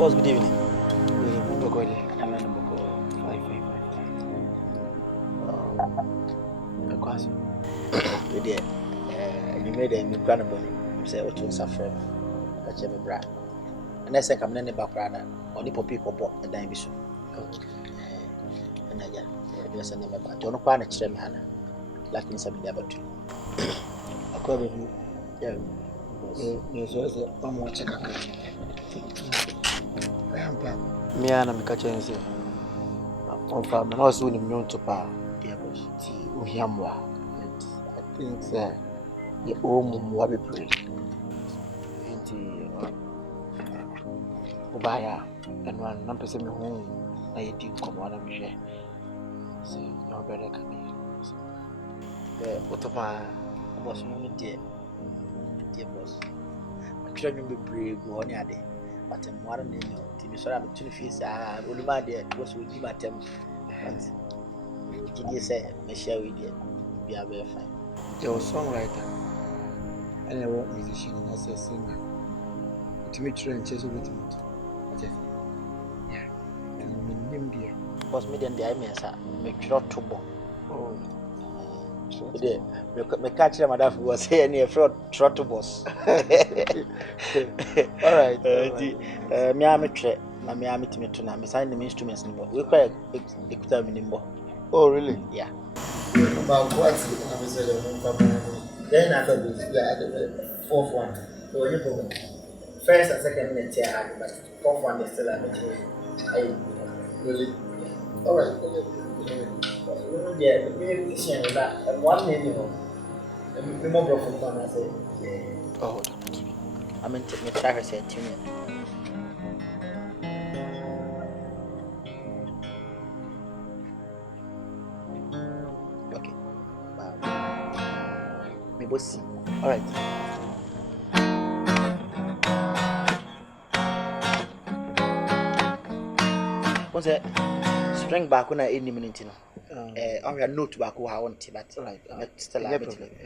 Boss, good evening. Good evening, Bokodi. I'm in the book. Fine. Because you made a new plan of money. Say what to suffer. I tell me, bra. And I say, I'm in the background. Only for people bought a dime issue. And I just send them about. Don't plan a trim, Hannah. Like in some other two. According Yeah. Yes, I'm watching. Me and I'm catching say. On farm, and also in the to power. Dear boss. Uhiamwa. I think that the home will be pretty. Ubaya and one number me home. I didn't come on and share. Say, no better can be. What of my boss, dear boss. I'm trying to be brave on your day, but I'm more than you. To be sorry, I'm too fierce. I will my dear was with you, but did you say, Michelle, we did? We are very fine. You're a songwriter and a work musician and as a singer. To me, train chase with me. Yeah, and name dear. Boss, me then the IMS, make sure to go. Oh, me catch them at was here near fraud throttle boss. All right. Me am a tre, me am to me to now. Me sign the instruments in we quite equitable minimum. Oh, really? Yeah. About what I'm saying, then after this, the fourth one. So you problem. First and second minute here, but fourth one is still a bit. Really? All right. Yeah, the musician that and 1 minimum. The more broken one, I say. Oh, I mean, me try to say tune. Okay. Me bossy. all right. What's that? String back when I any minute, or a note back who I want to, but Right. still Yeah, have problem. it.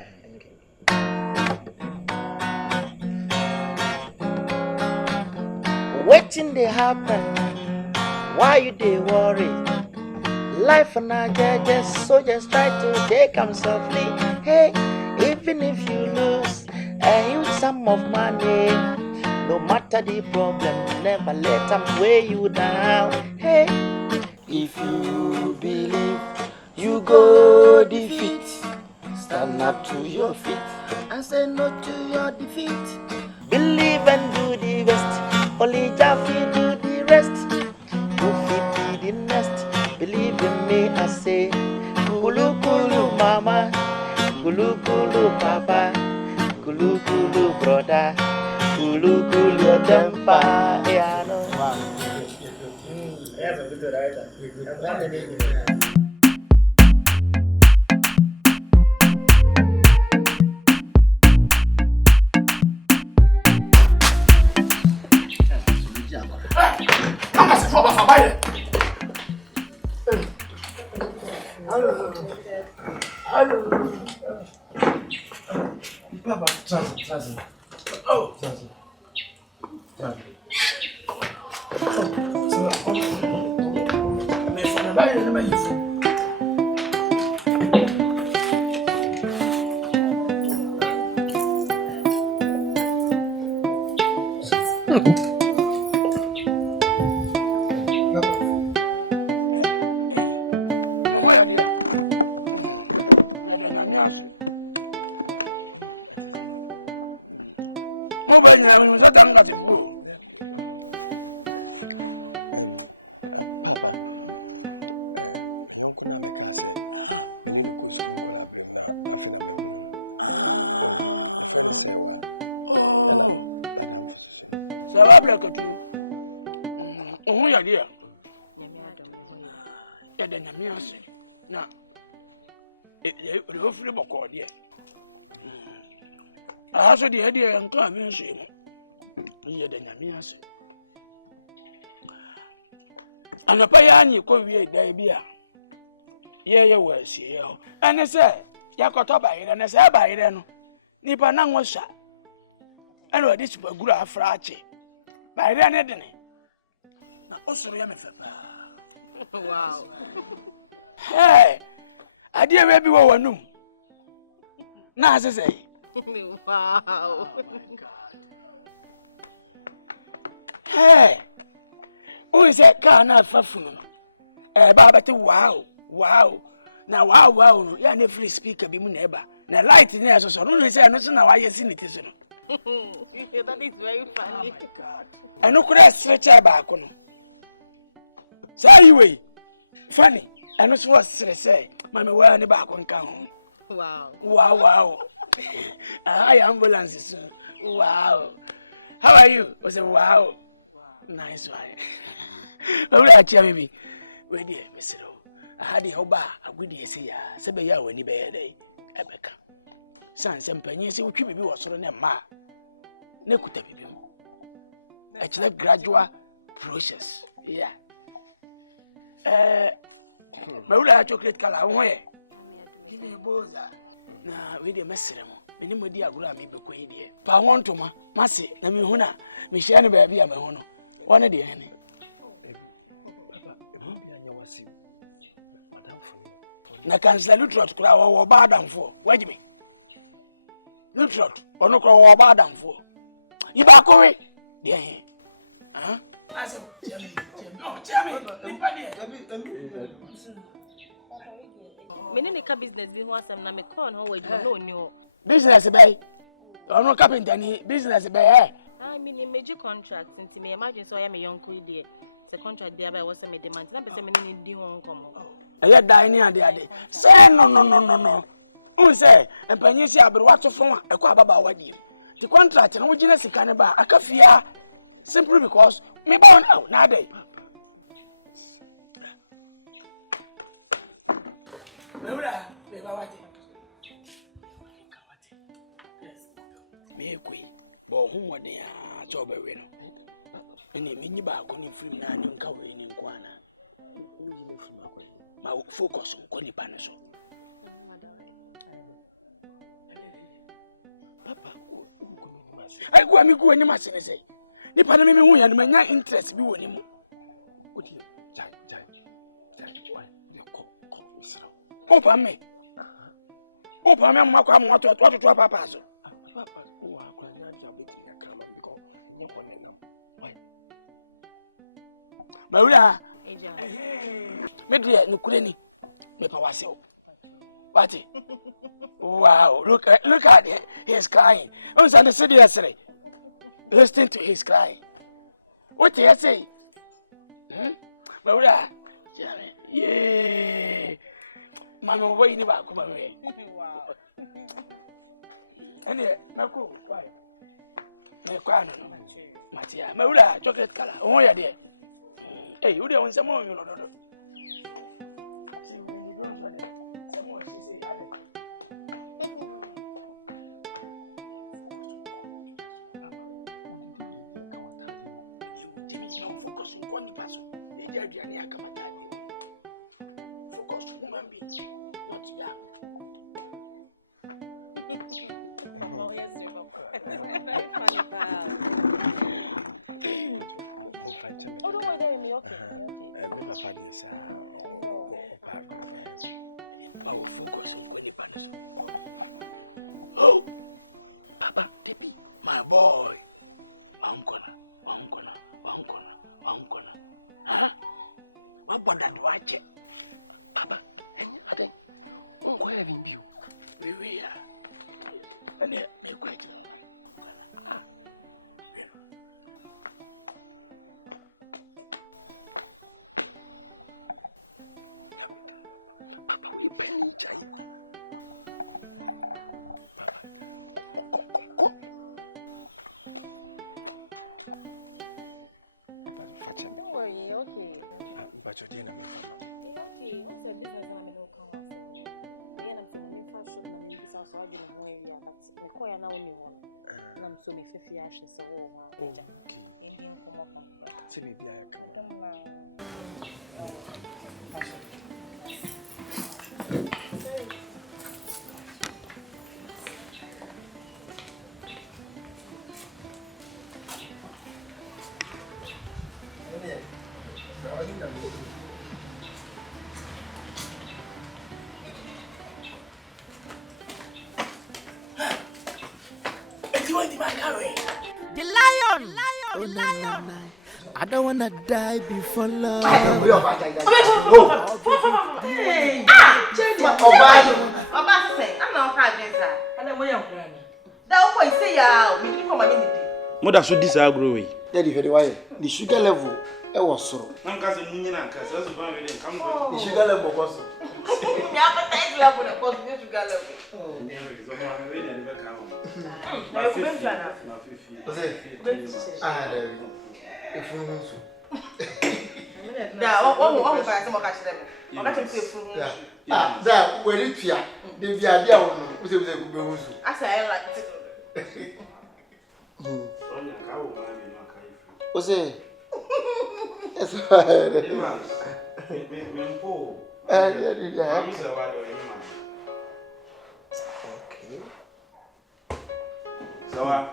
Waiting they happen. Why you they worry? Life and I just try to take them softly. Hey, even if you lose a huge sum of money, no matter the problem, never let them weigh you down. Hey, if you believe you go defeat, stand up to your feet and say no to your defeat. Believe and do the best. Only Jaffe do the rest. You fit be the nest. Believe in me, I say. Kulu kulu mama, kulu kulu papa, kulu kulu brother, kulu kulu your temper. Yeah, I know. That's a good writer. I saw the idea and come and say, "You're the Namias." And a payani could be a baby. Yeah, you were see. And I say, Yakota by it, and I say by then, Nipanang was shot. And what this was good frache. By then, osoro ya me fepa. Wow. Hey, adie we bi wo wanum. Na asese. Wow. Oh my God. Hey. Who is that car na fafunu no? Baba te wow. Wow. Na wow no. Ya na free speaker bi mu na eba. Na light ni aso no say no so na wa yesi ni tiso no. That is very funny. Oh my God. Eno kura stretcher ba ko no. Say you funny. Eno so was say mama wa ni ba ko nka ho. Wow. Wow. I ambulance soon. Wow. How are you? I said wow. Nice one. Owura achi baby. We dey mesero. I had the hoba agudi say ya. Se be ya wani be dey. Ebeka. San se mpanyin se wotwi bibi wo soro ne ma. Ne kuta bibi mu. It's a gradual process. Yeah. Owura chocolate color ho ye. Give me a boza. Na we dey mesero mo. Meni modi agura me be koyi dey. Pa wonto ma. Mase na me hu na me hia ne ba bia me hu no. One dey hene. Na kansla lutrot kura wo ba adamfo wajime lutrot ono kura wo ba adamfo iba kowe de he ah aso chemi nipa de Menene ka business bi ho asem na me call no wa adwuma no oni ho business bay ono carpenter ni business bay I mean major contract nti me imagine so ya me yonko ide se contract dia ba wo se me demand na be se menene di ho nkomo eye dan ni ade say no un say empanyin si abere wato fon a ekọ ababa wadi the contract na wo gina sika ne ba akafia simply because me ba on out na dey Mewura be ba wadi me ekwi bo hu wode a cho be we no ene me nyi ba ko ni film na ni nka we ni nkwana ma focus on koni panaso papa ai kwa mi ku ni machine sei ni pa na me hu ya ni manya interest bi woni mu odi jai why you come misra opa me mma kwa mo to papa so papa o akwa nya jabe ti ya kama because ni ko na why Mawura eja me de nukure ni me pa wase o Pati wow look at it. He's crying on Sunday city yesterday listen to his crying what you say Mawura yeah mama boy ni ba ko ba me wow ene mako why me kwa no Matia Mawura chocolate color o ya de hey you dey on some you no boy, I'm gonna, huh? What about that watch? Papa, I think, go have him view. We are, and be quiet. Papa, we penny child. Oh, lion. I don't wanna die before love. Change my Mother should disagree. Daddy, very why the sugar level was so. I'm cousin Munyan and Casas, come The sugar level was so. That where it here, the idea was a I say I like it. Was it? That's okay. So,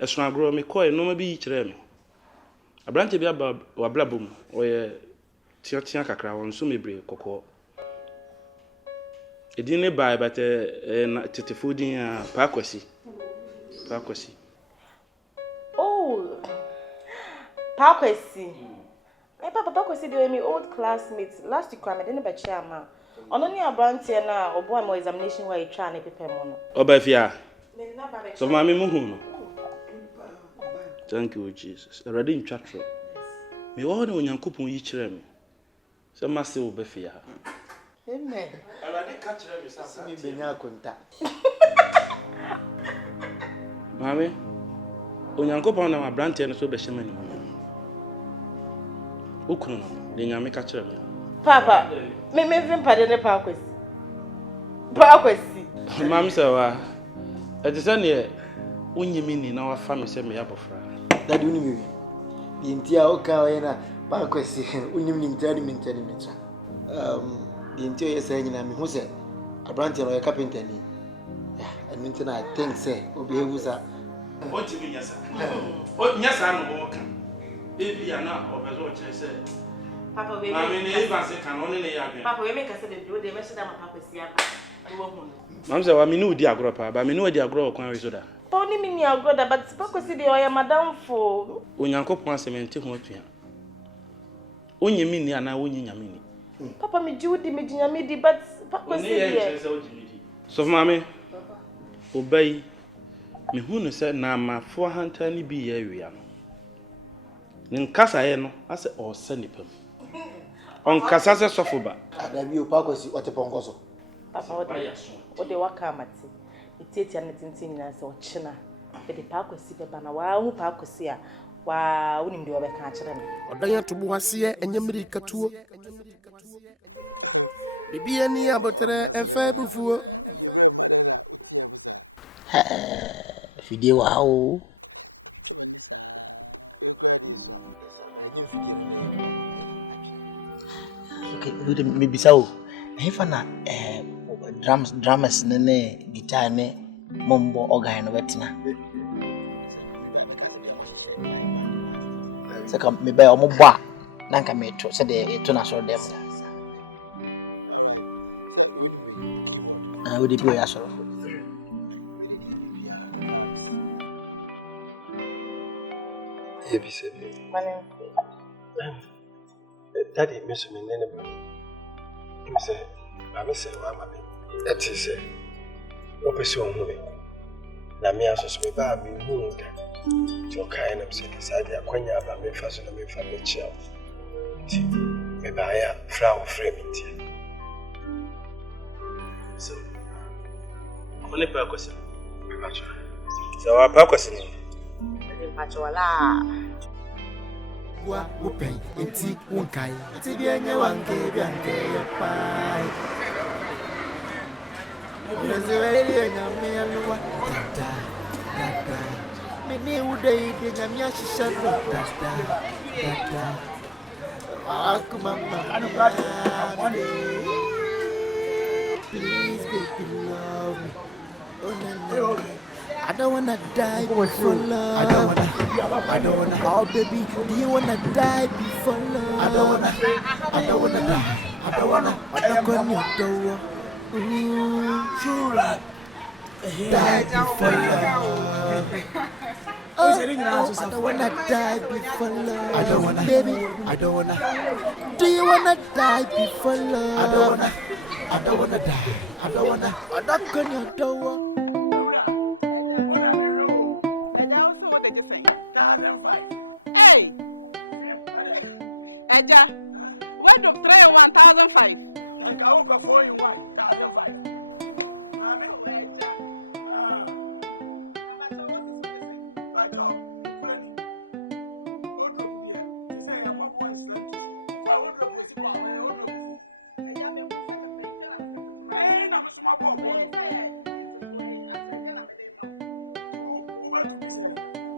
as I grow, me coy no maybe each rem. A branch be about or blabum or Tia Kakra on Sumibre cocoa. A dinner by but a fooding Parquesi. Oh, Parquesi. My papa Parquesi doing me old classmates last week. I didn't bet chairman. On only a branch here now, or boy, more examination where you try and prepare mono. Oh, by fear. So, Mammy Muhuno. Thank you, Jesus. A reading chat room. Me all know young couple each rem. So, Master will be fear. Amen. I already catch them. Mammy, when you go upon my branch and so be shaman. Ukun, then you make a chair. Papa, me even pardon the Parquesi. Mamma, sir, at the sun here, when you mean in our family, send me up of her. That do me. The entire Okayana Parquesi, Union Terminal. The interior saying, I'm who said a branch or a carpenter. And Minton, I think, say, will be able to. What do you mean, yes, sir? What, yes, I'm walking. If you are not, or as what I said. Papa, we make us say the message that my papa is here. Mamma, I mean, no dear grandpa, but I mean, no dear grow quite soda. Only mean your brother, but Parquesi, I am madame for. When you uncle wants a man to what you are. When you mean, and I win your mini. Papa, me do the media midi, but Parquesi. So, Mammy, obey me who said, now my 400 be area. In Casa, I said, or send it. On Casasa Sofoba. I have you Parquesi what a pongoso. Papa, what they walk at it takes anything as or China. But the Parquesi, the Banawa, who Parquesi, while winning the other country. Or do you to Boasia and Yamrica too? Maybe any about a fair before. Video wow. Okay, maybe so. If I na drums ne guitar ne mombo organ wetina. Saka me buy omo ba nanka me to say the to na so dem. We dey play asoro. Daddy, Miss Minenema. You say, I miss a mamma. That is a opposition movie. Namia says me by me wound. To kind of say, decided Aquania by me fashion of me from the child. Me buy a flower frame it. So, only purpose. So, our purpose in Wa open enti wonkai ti bi enye wanke bi anke pai Reserve nyame aluwa da me ni udai de nyame ashisha no da akuma mama please baby love me oh no I don't wanna die before love. I don't wanna. Oh baby, do you wanna die before love? I don't wanna die. I don't wanna. I don't wanna. Sure. Die before love. Oh, I don't wanna die before love. I don't wanna, baby. I don't wanna. Do you wanna die before love? I don't wanna. I don't wanna die. I don't wanna. I'm not gonna do. Hey, Eja, what do 1,005? I go before you 1,005.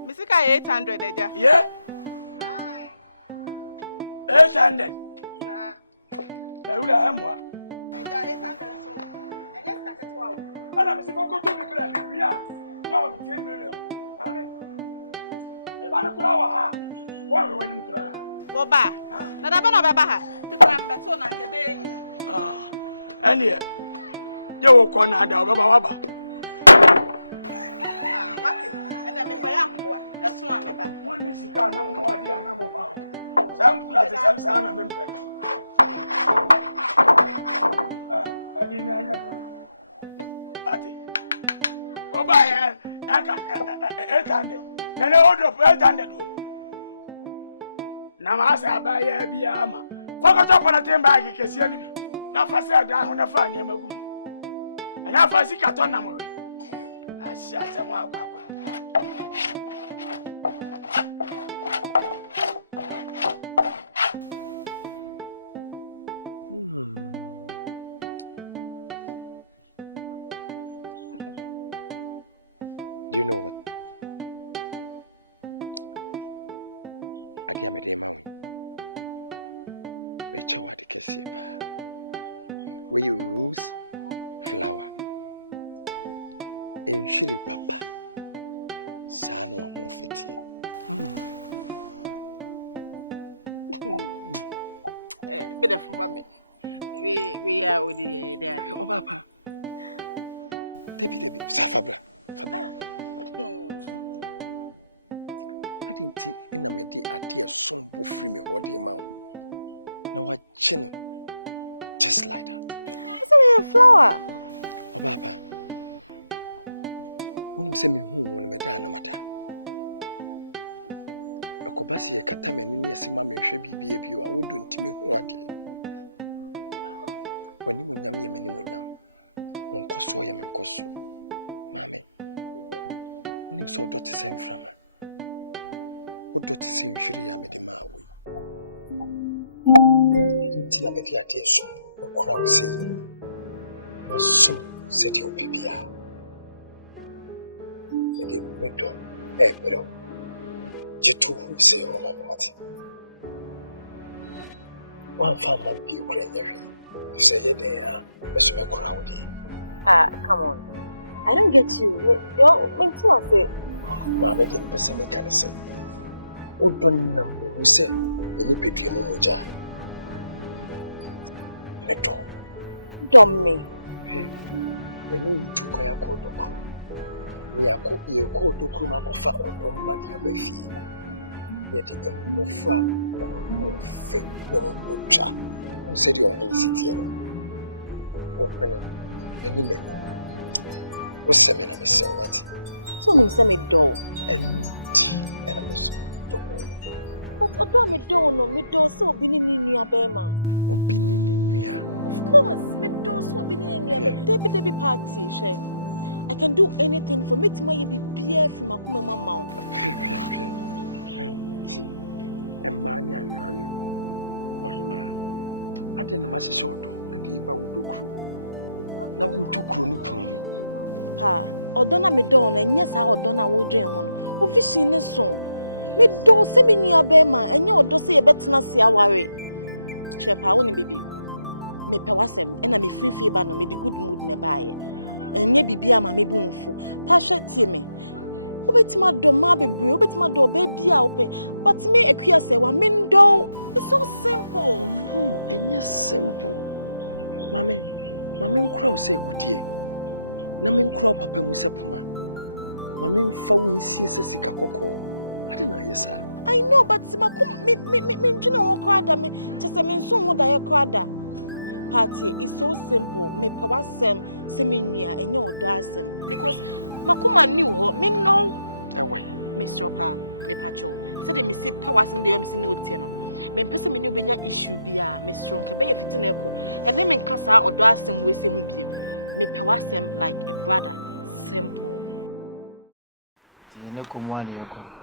Misika 800, Eja. Yeah. 800. Boba, na ba na ba ha? Ani yo ko na da ba ba. Namasa ba ya biya ma. Faka to na temba ga kesiya ni. Na fa se da ho na fa ni magu. Na fa si ka to na mo. Asia se mo agba. I don't get you. What was it?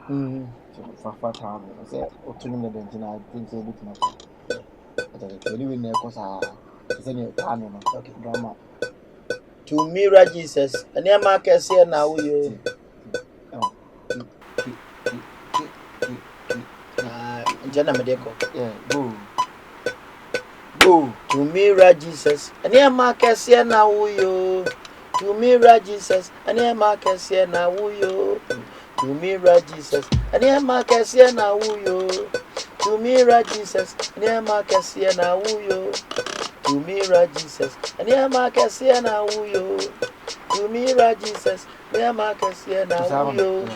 Fafa town. I said, Otunim the Dentina, I think so. Bit much. I live in the Cosa. It's any time, okay, drama. To mirror Jesus. And your markers here now, you. Jana Medeko. Yeah, go. To mirror Jesus. And your markers here now, you. To mirror Jesus. And your markers here now, you. To mirror Jesus. And your markers here now, you. To mirror Jesus. And your markers here now, you. To mirror Jesus. And your markers here now, you. To mirror Jesus. And your markers here now, you.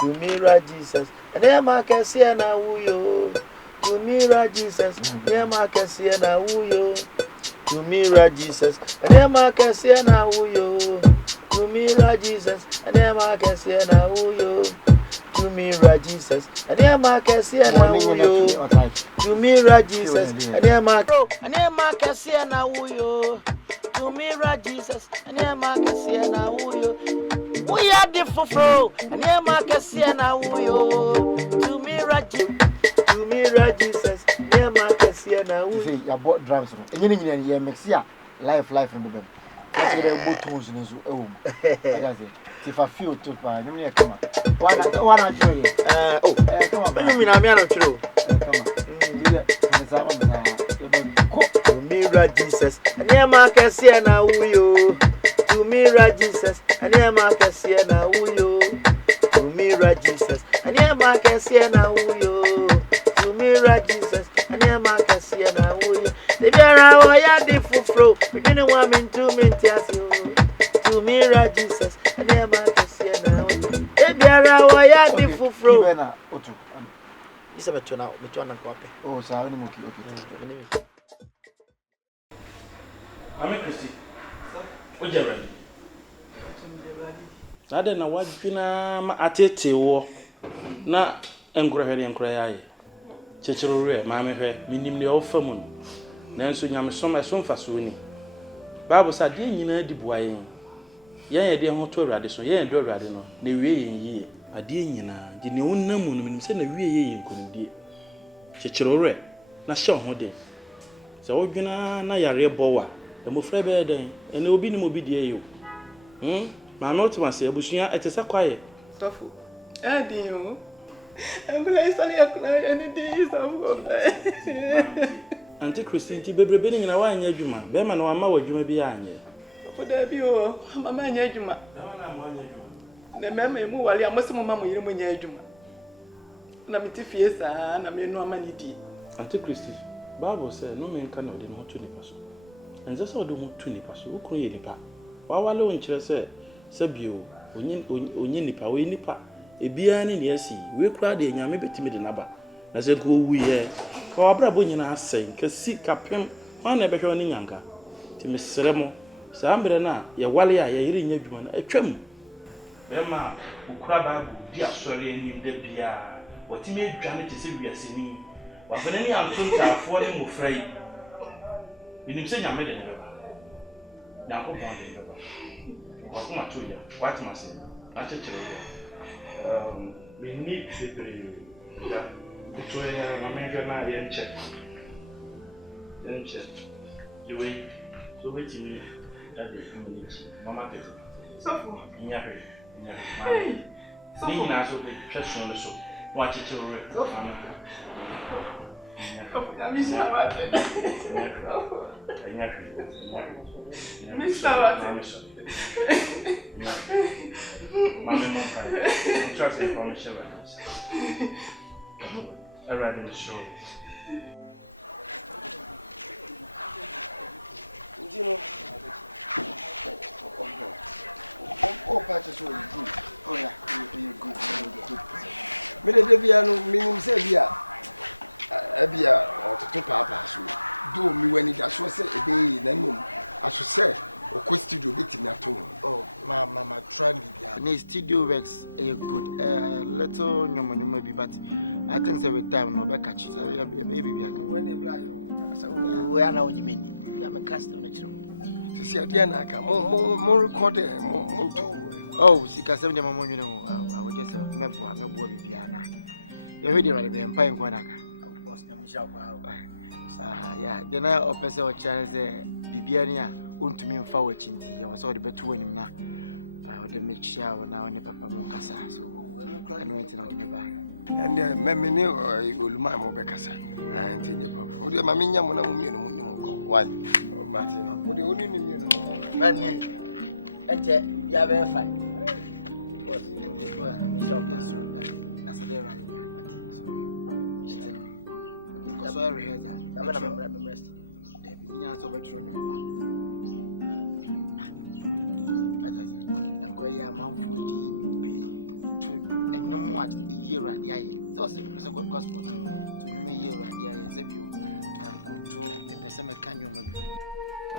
To mirror Jesus. And your markers here now, you. To mirror Jesus. And your markers here now, you. To mirror Jesus. And your markers here now, you. To mirror Jesus. And your markers here now, you. To mirror Jesus. And your markers here now, you. To mirror Jesus. And your markers here now, you. To mirror Jesus. And your markers here now, you. We are the fulfro. And your markers here now, you. To mirror Jesus. To mirror Jesus. And your markers here now, you. See, you bought drums. And you mix here. Life in the bed. Let's get a boat tools in his home. If I feel too far, you may come on. Why not show you? Come on, You mean I'm not true? come on. To mirror Jesus, and your markers here now, you. To mirror Jesus, and your markers here now, you. To mirror Jesus, and your markers here now, you. To mirror Jesus, and your markers here now, you. The Berma, why are they fulfro? We didn't want me to maintain you. To mirror Jesus, and your markers here now. The Berma, why are they fulfro? It's about to now, between a copy. Oh, so I'm okay. I'm Christy. What you ready? I don't know what you know. Atete wo na enkurahwe enkuraya chechirore maame hwe minim ne ofamu nanso nyamesom esomfaso ni Bible say de nyina di boaye yen de ho to awurade so yen do awurade no na wie yen yie ade nyina de ne onnamu no minim se na wie yen konudie chechirore na hye ho de se wodwena na yare bowa e mofra be den ene obi ni mobi die yo maame otumase abusua etesa kwaye Tofu. Adio. I'm going to study a client any days of Auntie Christine, bebrebe ni na wa anya adwuma. Be ma na wa ma wa adwuma bi anya. For that be o, mama anya adwuma. Na ma anya adwuma. Na mama mu wale amosi mu mama yire mu anya adwuma. Na me tifie saa na me no amani di. Auntie Christine, Bible say no men kan ode no to nipa so. Enze se ode mo to nipa so, ukro ye nipa. Wa wale on kire se bio, onye nipa, we nipa. Ebia ni ne asi, we kura de nyame betimi de naba. Na se ko wuye. Ka wabrabo nyina asen, ka si kapem, wan na behwe ni nyanka. Ti mesere mo. Sa ambre na ye wale a ye yire nya dwuma na atwam. Berma, ukura Bible di asori anim da bia. Watimi adwane te se wiaseni. Wa fene ni antontafo ne mofra yi. Binim se nyame de ne beba. Nyanko bon de beba. Wa kuma toya, what must I we need the between America and check. The way so waiting that the community, Mama. So, hey, so the church on the show. Watch it to I miss how I I'm trust information I read in the show. Studio works good. Little no be, but I think so with time no back catch. Maybe we are good. So, we are now, you mean? I'm a customer. See again, I can more record. Oh, she can send them a moment. I will just have a board. heard you already paying for that. Yeah, then I officer or child Bibiania won't mean forward chin. I was already better when you now. I would make shower now and the papa Mocasa. So I know it's not back. And then Mammy or you will my Mobecasa. I think you mammy yamuna one. But what do you mean? Man, and yet, you are very fine.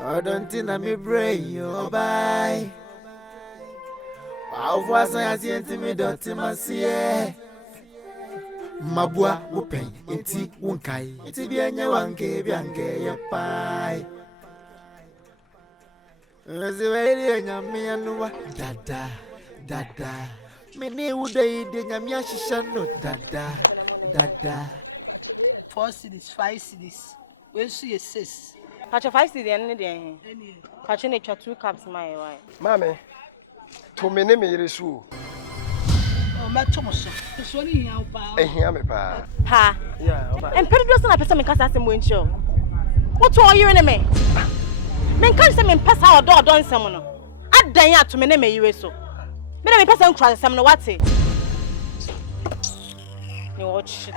I don't think I'm a brain, you bye. How was I as intimate to my see? Mabua whooping, inti wunkai, it's be a new one gave your pie. As a very young man, dada. Many would they did Yamisha, dada. 4 cities, 5 cities. Where's she sis? Catch a 5 city any day. Catching a 2 cups my wife. Mammy, to me name is who. Oh, my Thomas. It's only now, Hear me, pa. Pa. Yeah, and Pedro doesn't have some cast as a wind show. What are you in a man? Men can't say men pass our door done someone. I'd die to me name you so. Men may pass and cry some no what's it. You watch.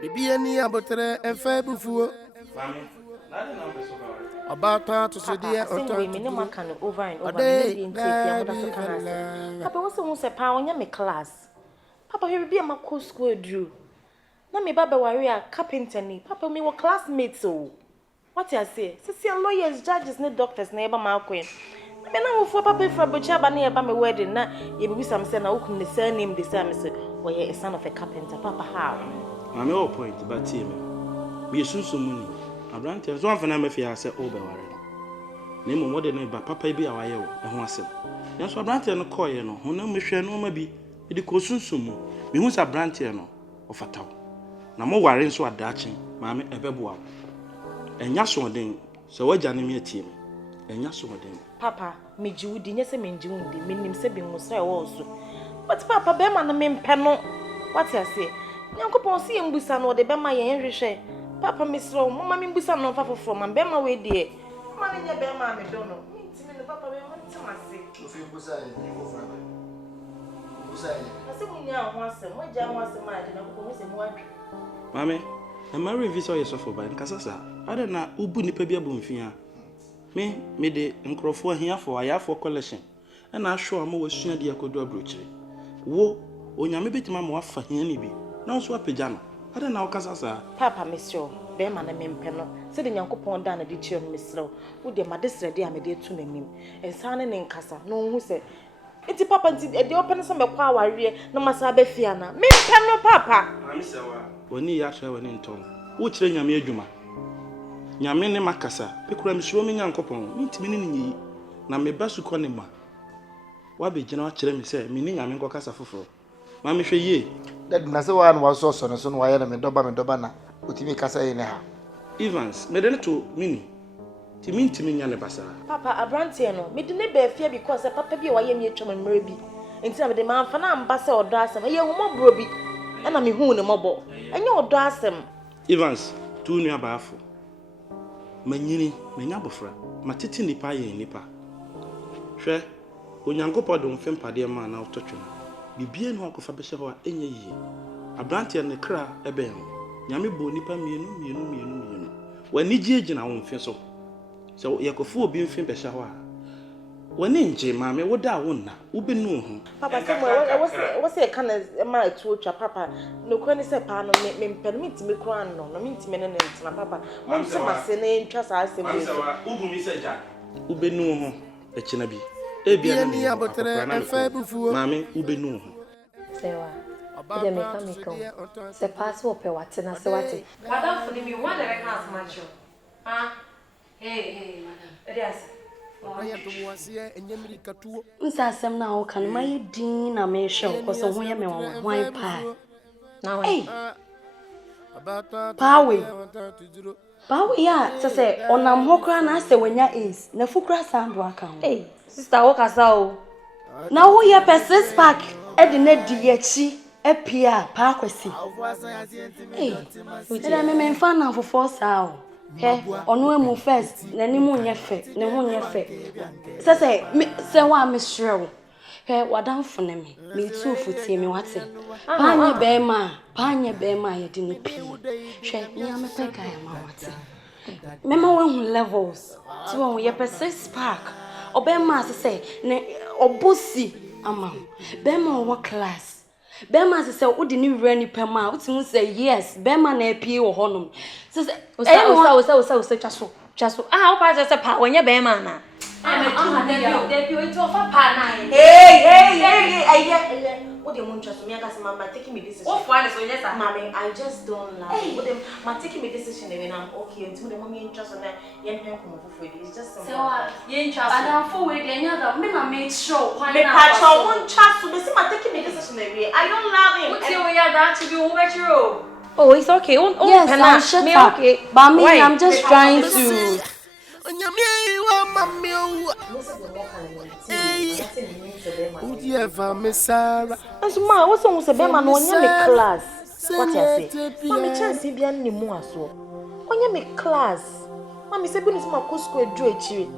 Bibi any abotre efa bufuo. About to say dear or to me can over and over maybe in Papa was almost a pound in my class. Papa he be a macro school drew. Na me baba warrior carpenter ni. Papa me were classmates so. What I say? See lawyers, judges, ne doctors, neighbor Malquin. Me na for papa for butcher ba na eba me wedding na ye be some say na ukun the surname the same say we a son of a carpenter. Papa how? I'm your point, but team. Be soon so money. Abrante, so for na me fi ase obeware. Na mo modern neighbor papa bi awaye o e ho asem. Na so abrante no koye no, ho na me hwe no ma bi e di ko sunsumu. Me hu sa abrante no ofataw. Na mo ware nso adache, ma me ebeboa. Enya so den, so waja ne me atie me. Enya so den. Papa, me jiwudi nyese me njiwudi, me nim se bi nwo so e wo so. But papa be ma no me mpe no. What I say? Nyankopon si embusa no de be ma ye hwehwe. Papa misro, mama mi mbusa no fa foforo ma be ma we de. Mama ne nya be ma me do no. Ntimi no papa me ntima se. Ofi mbusa ye foforo. Mbusa ye. Ase mu nya ho asem, mo ja ho asem a de na ko mo se mu adwe. Mame, na Mary visa ye sofo ba nkasasa. Ada na ubu nipa bi abomfia. Me de nkrofo ahiafo ayafo collection. Na ahwo am wasua de akodo abrochire. Wo onyame betima ma wafa hia ni bi. Na nso apagya no. Ada na okasasa. Papa misro, be ma na mempe no. Se de Nyankopon da na de chiro no misro. Wo de madesre de amede tu nanim. Ensa ne nkasa. No hu se enti papa enti e de open se mekwa aware na masa ba fia na. Mempe no papa. Ami sewa. Woni ya hwe woni ntom. Wo kire nyame adwuma. Nyame ne makasa. Pekura misro me Nyankopon. Ntimi ne nyi. Na me basu ko ne ma. Wa be gina wa kire me se me ni nyame nkokasa foforo. Ma me hwe ye. That na se wa no so no so no wa ye na me doba na otimi kasa ye ne ha. Evans, me de to mini. Timi nya ne basa. Papa abrante no, me de ne ba fia because papa bi wa ye me atwa mmere bi. Enti na me de ma amfa na amba se odo asem. Ye hu mobro bi. E na me hu ne mobo. Enye odo asem. Evans, tu nua baafo. Manyini, menya bofra. Matete nipa ye nipa. Hwe, Onyankopɔn dom fempade ma na ototwe. Bibie no akofa be hye ho a enye yie. Abrante ne kra ebe ho. Nyame bo nipa mienu. Wani giegina wo mfe so. So yakofu obi mfe be hye ho a. Wani nje maame woda wo na, wo benu ho. Papa say what's e kana ma atu otwa papa. No kwani se pa no me mpɛ no mitimi kra no, no mitimi ne ntina papa. Mo nse mase ne ntwa sa asem. Wo bu mi se ja. Wo benu ho e kina bi. Ebia ni abotre efa bufuo. Mami ubenu. Sewa. Ide meka. Se pass wo pe wate na se wate. Madam for me one that can macho. Ah. Hey, Elias. Nsa asem na wo kan ma yedin na me hwe ko so ho ye me wan pa. Na wan. Pawe ya se onam hokra na ase wanya ace na fukra sandu aka ho. Hey, sister wo kasa o. Na wo ye pe 6 pack e de na di yachi epia pa kwesi. Hey, ida me mfa na fofo sa o. He onu emu first na ni mu nye fe ne ho nye fe se wa me hrew he wadamfo ne me tu futie me wate panye Berma ye de ni pi hwe ni amepe ka ya ma wate mema we hu levels ti won ye pe 6 pack Berma se ne obosi ama Berma wo class Berma se udi ni wura ni pema utimu say yes Berma na epie wo honom se usa chaso Ah, o pa se pa wonye Berma na Debi o to fa pa na Hey what the moon chaso me aka say mama taking me decision what for so yes mommy I just don't like what them ma taking me decision when I'm okay until the mommy interest on that yen pen come for it's just simple so yen chaso and for we dey nya me na make sure why me pa cho won chaso be say ma taking me decision way I don't love him what you we are that to be over you. Oh, it's okay. Yes, I'm okay. But me, I'm just trying to. Asuma, what's wrong with Berma? No, onye me class. What you say? Mami, chance bi an ni mu aso. Onye me class. Mami say bi ni ma ko school edu echire.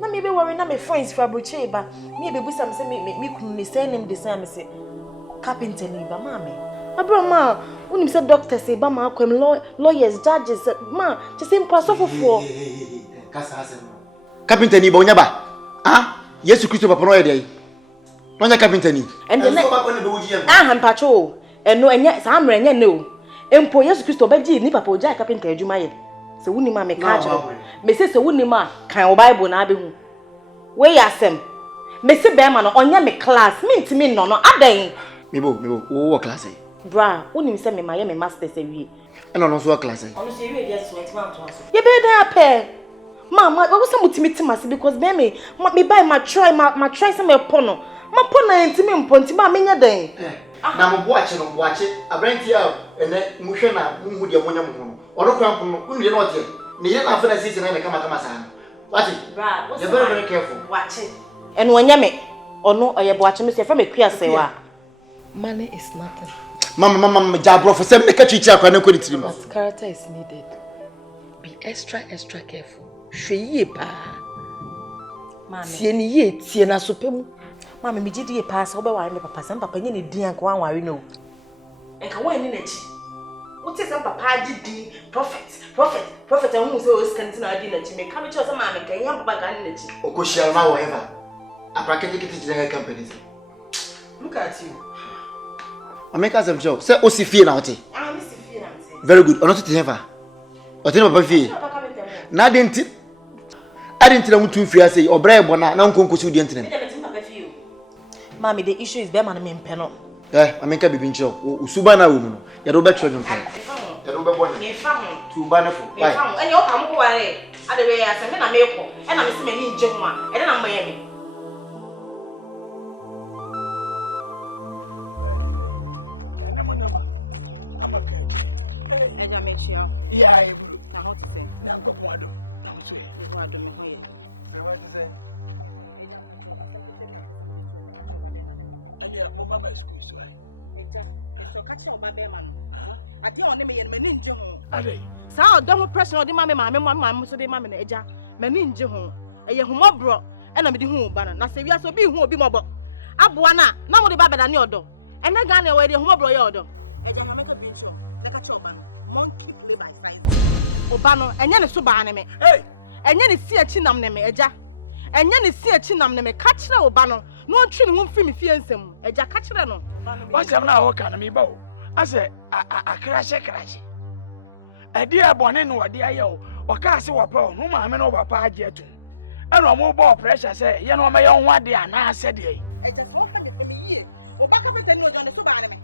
Na me be worry na me friends for abroche ba. Me be busa me say me kunu ni say name design me say carpenter ni ba mami. Abrama, unim say doctor say ba ma akwem lawyers, judges, ma, just impossible for. Kasa hasem. Carpenter ni ba onya ba? Ah, Yesu Kristo papa no ye dey. Onya carpenter ni. And the next hampacho. And no enya sa amre enya no. Empo Yesu Kristo ba gi ni papa oja carpenter adwuma ye. Se wuni ma me ka ajo. Me say se wuni ma kan Bible na abehu. We yasem. Me say Berma no onya me class, me ntimi no adan. Mebo, wo class e. Bra, woni say me maye me masters awie. E no so class e. Ono say awie dey 20 man to aso. Ye be dey ape. Mama, we say mutimiti masi because me buy my try some pono. Ma pono ntimi mponti ma menya den. Na mo boache abranti a ene muhwe na muhu de monya mo no. Ono kwan pono, unu ye na ote. Ne ye na afena sisi na kama saa. Wati. Bra, you very careful. Watch it. And when me ono oye boache me say fa me kwia sewa. Money is nothing. Mama, jabro for some make chichi akwa na ko ditiri. But character is needed. Be extra careful. Hwe pa. Mama. Tie ni ye tie na so pemu. Mama me gidi ye pa so be ware me papa sam papa nye ne din anka wan ware no. Enka wan ni na chi. What say sam papa gidi prophet and who say o scan na di na chi me ka me cho sam mama kan yan papa kan na chi. Okoshia na whatever. Aprakete kiti jina companies. Look at you. Ameka some show. Say osifie na hote. Ah, me sifie na hote. Very good. Ono to never. Ote papa fie. Na adenti na mutu fie ase obra ebo na nkonkosi udi entene. Mami, the issue is Berma na me mpeno. Ameka bibi ncho. Usuba na wo mu no. Ya do be tro ncho. Ya do be bone. Me fa ho. Tuba na fo. Me fa ho. Ene o ka mo ware. Ade we ya se me na me ko. E na me se me ni nje ho a. Ene na mma me. Yeah, now how to say? Now go kwado. Now so e. Kwado me ho ye. What to say? Anya o mama school so ai. Eja, so catch your mama Berma no. Ade on me ye me ni nje ho. Ade. Sa o do ho pressure o de mama so de mama na eja. Me ni nje ho. Eye humobro. E na me di hu ba na. Na se wi aso bi hu obi mobo. Aboa na mo de ba beda ne odo. Ene ga na we de humobro ye odo. Eja ha me ka bi ncho. De catch your ba no. Monkey play by size. Obano, enye ne so ba ne me. Hey! Enye ne si achi nam ne me eja. Enye ne si achi nam ne me ka kire obano. No ntwi ne ho mfi me fie nsem. Eja ka kire no. Wa se na wo ka na me ba o. Ase akrashe. Edi abone no wode aye o. Waka ase wo pa o. No ma me no ba pa age atu. And no more ball pressure say, you know, my own one day and I said, I just offered it for me here. Or back up at the new John the Subaname.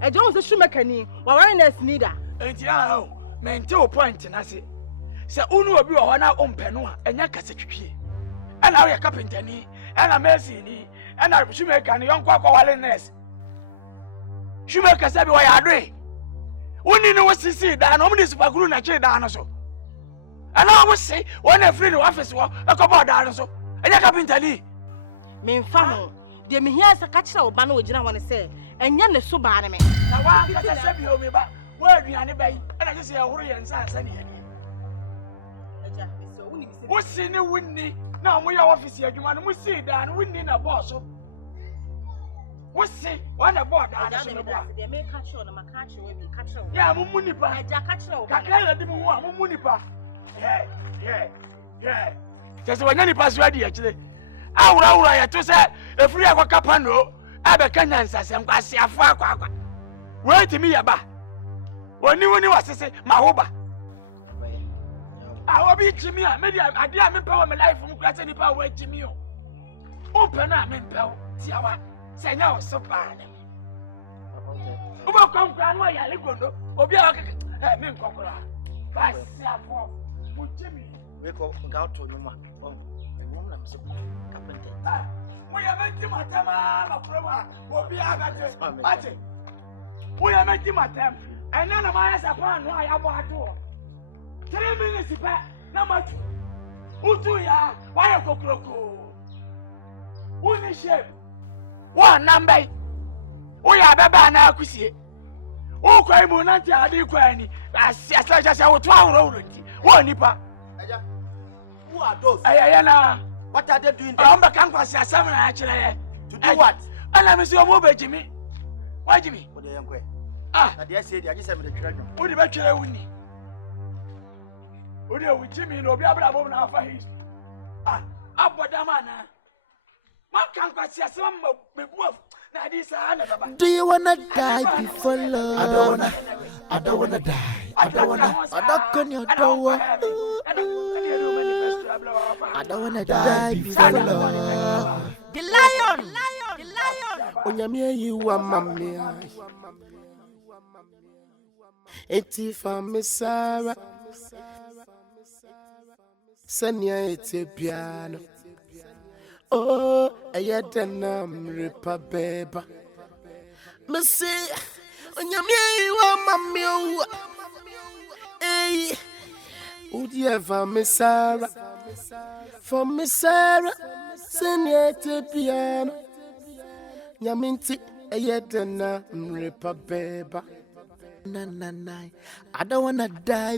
I don't say shoemaker, or awareness neither. And yeah, maintain a point, and I say, Sir Uno will be one out on Penua, and Yakasaki. And now you're carpenter, and I'm mercy, and I'm shoemaker and young quack awareness. Shoemaker said, why are they? When you know what to see, that nobody is about Gruna Danoso. And I was say, when a friend office was a couple of Danoso, and I carpenter. Mean family, dear me here's a catcher or banner, which I want to say, and yan the Subaname. Now, why can't I say you back? Where do you and I just say a hurry and Sunny? What's in the windy? Now we are office here, you want to see that winning a boss. What's it? One about that? They may catch on a catch will be catch on. Yeah, Munipa, Kakala, the Munipa. Yeah. Just when any pass ready, actually. I to say, if we have a capano, Abakan says, I'm going to see a far. Wait to me about. When you was to say, Mahoba. I will be Jimmy. Maybe I didn't power my life from Grassy Power, Jimmy. Open up and power. Tiawa. Say now, so bad. Come on, grandma, I live on. Obia, men cocoa. By Siapo, Jimmy. We go out to Numa. I'm so carpenter. We are making my time. We are making my time. And none of my eyes upon why I bought a door. 3 minutes back, number 2. Who do ya? Why a cocoa? Who is shape? One number. We are Baba now, Kusi. Oh, Quamunanti, I do quany. As I just I will 12 already. One nipper. Who are those? Ayana. What are they doing? I'm the campus, some actually. To do what? And I'm so mobile, Jimmy. Why, Jimmy? What the young quay? Ah, I just said, I just have the treasure. What about you, Winnie? What are with Jimmy? No, be able to have a his. Ah, up with the man. My campus, some wolf. Do you wanna die before love? I don't wanna die. I don't on your door. I don't wanna die before love. The lion. Onyamia you are mammy. Eti from Sarah. Sanya eti piano. Oh, ayatanam ripa beba. Missy, onyamia you are mammy. Hey, would you ever miss Sarah? For Miss Sarah, Sanya eti piano. Nyaminti, ayatanam ripa beba. Na, I don't wanna die